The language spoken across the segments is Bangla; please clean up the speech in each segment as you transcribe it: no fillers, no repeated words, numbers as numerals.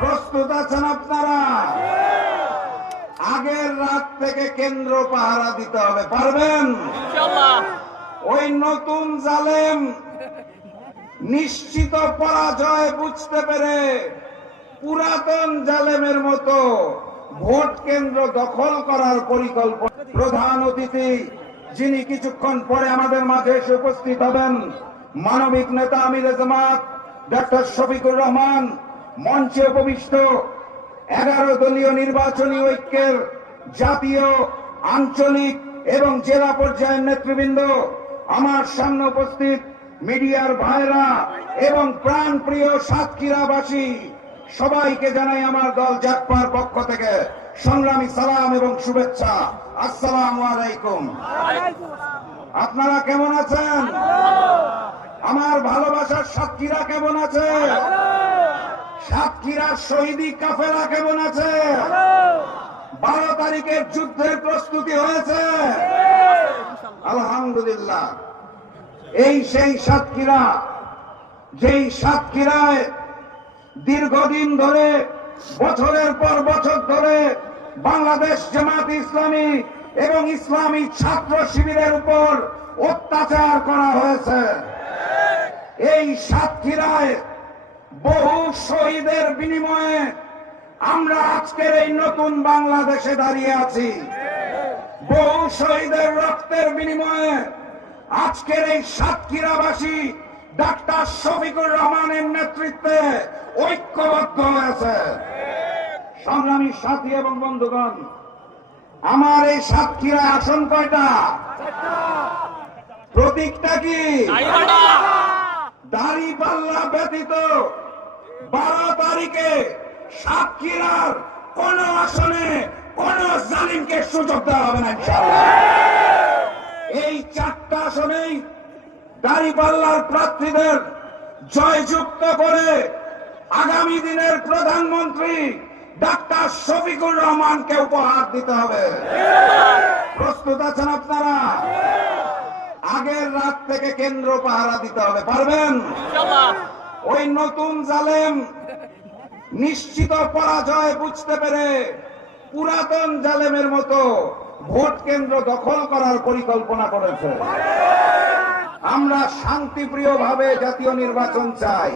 প্রস্তুত আছেন আপনারা? আগের রাত থেকে কেন্দ্র পাহারা দিতে হবে, পারবেন? ওই নতুন জালেম নিশ্চিত পরাজয় বুঝতে পেরে পুরাতন জালেমের মতো ভোট কেন্দ্র দখল করার পরিকল্পনা। প্রধান অতিথি যিনি কিছুক্ষণ পরে আমাদের মাঝে এসে উপস্থিত হবেন, মানবিক নেতা আমিরে জামাত ডক্টর শফিকুর রহমান, মঞ্চে উপবিষ্ট 11 দলীয় নির্বাচনী ঐক্যের জাতীয়, আঞ্চলিক এবং জেলা পর্যায়ের নেতৃবৃন্দ, আমার সামনে উপস্থিত মিডিয়ার ভাইরা এবং প্রাণপ্রিয় সাতক্ষীরাবাসী, সবাইকে জানাই আমার দল জাগপার পক্ষ থেকে সংগ্রামী সালাম এবং শুভেচ্ছা। আসসালামু আলাইকুম। আপনারা কেমন আছেন? আমার ভালোবাসার সাতক্ষীরা কেমন আছে? সাতক্ষীরার শহীদি কাফেলা কেমন আছে? 12 তারিখের যুদ্ধের প্রস্তুতি হয়েছে? আলহামদুলিল্লাহ। এই সেই সাতক্ষীরা, যেই সাতক্ষীরায় দীর্ঘদিন ধরে, বছরের পর বছর ধরে বাংলাদেশ জামাত ইসলামী এবং ইসলামী ছাত্র শিবিরের উপর অত্যাচার করা হয়েছে। এই সাতক্ষীরায় বহু শহীদের বিনিময়ে আমরা আজকের এই নতুন বাংলাদেশে দাঁড়িয়ে আছি। বহু শহীদের রক্তের বিনিময়ে আজকের এই সাতক্ষীরাবাসী ডাক্তার শফিকুর রহমানের নেতৃত্বে ঐক্যবদ্ধ হয়েছে। সংগ্রামী সাথী এবং বন্ধুগণ, আমার এই সাতক্ষীরা আসন কয়টা? প্রতীকটা কি? দাঁড়িপাল্লা ব্যতীত 12 তারিখে সাতক্ষীরার কোন আসনে কোন জালিমকে সুযোগ দেওয়া হবে না ইনশাআল্লাহ। এই 4টা আসনেই দাঁড়িপাল্লার প্রার্থীদের জয়যুক্ত করে আগামী দিনের প্রধানমন্ত্রী ডাক্তার শফিকুর রহমানকে উপহার দিতে হবে। প্রস্তুত আছেন আপনারা? আগের রাত থেকে কেন্দ্র পাহারা দিতে হবে, পারবেন? ওই নতুন জালেম নিশ্চিত পরাজয় বুঝতে পেরে পুরাতন জালেমের মতো ভোট কেন্দ্র দখল করার পরিকল্পনা করেছে। আমরা শান্তিপ্রিয় ভাবে জাতীয় নির্বাচন চাই,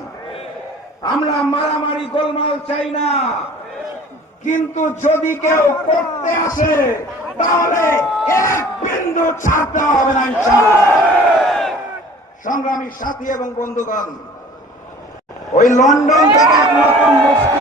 আমরা মারামারি গোলমাল চাই না। কিন্তু যদি কেউ করতে আসে তাহলে এক বিন্দু ছাড়তে হবে না ইনশাআল্লাহ। সংগ্রামী সাথী এবং বন্ধুগণ, ওই লন্ডন থেকে এক নতুন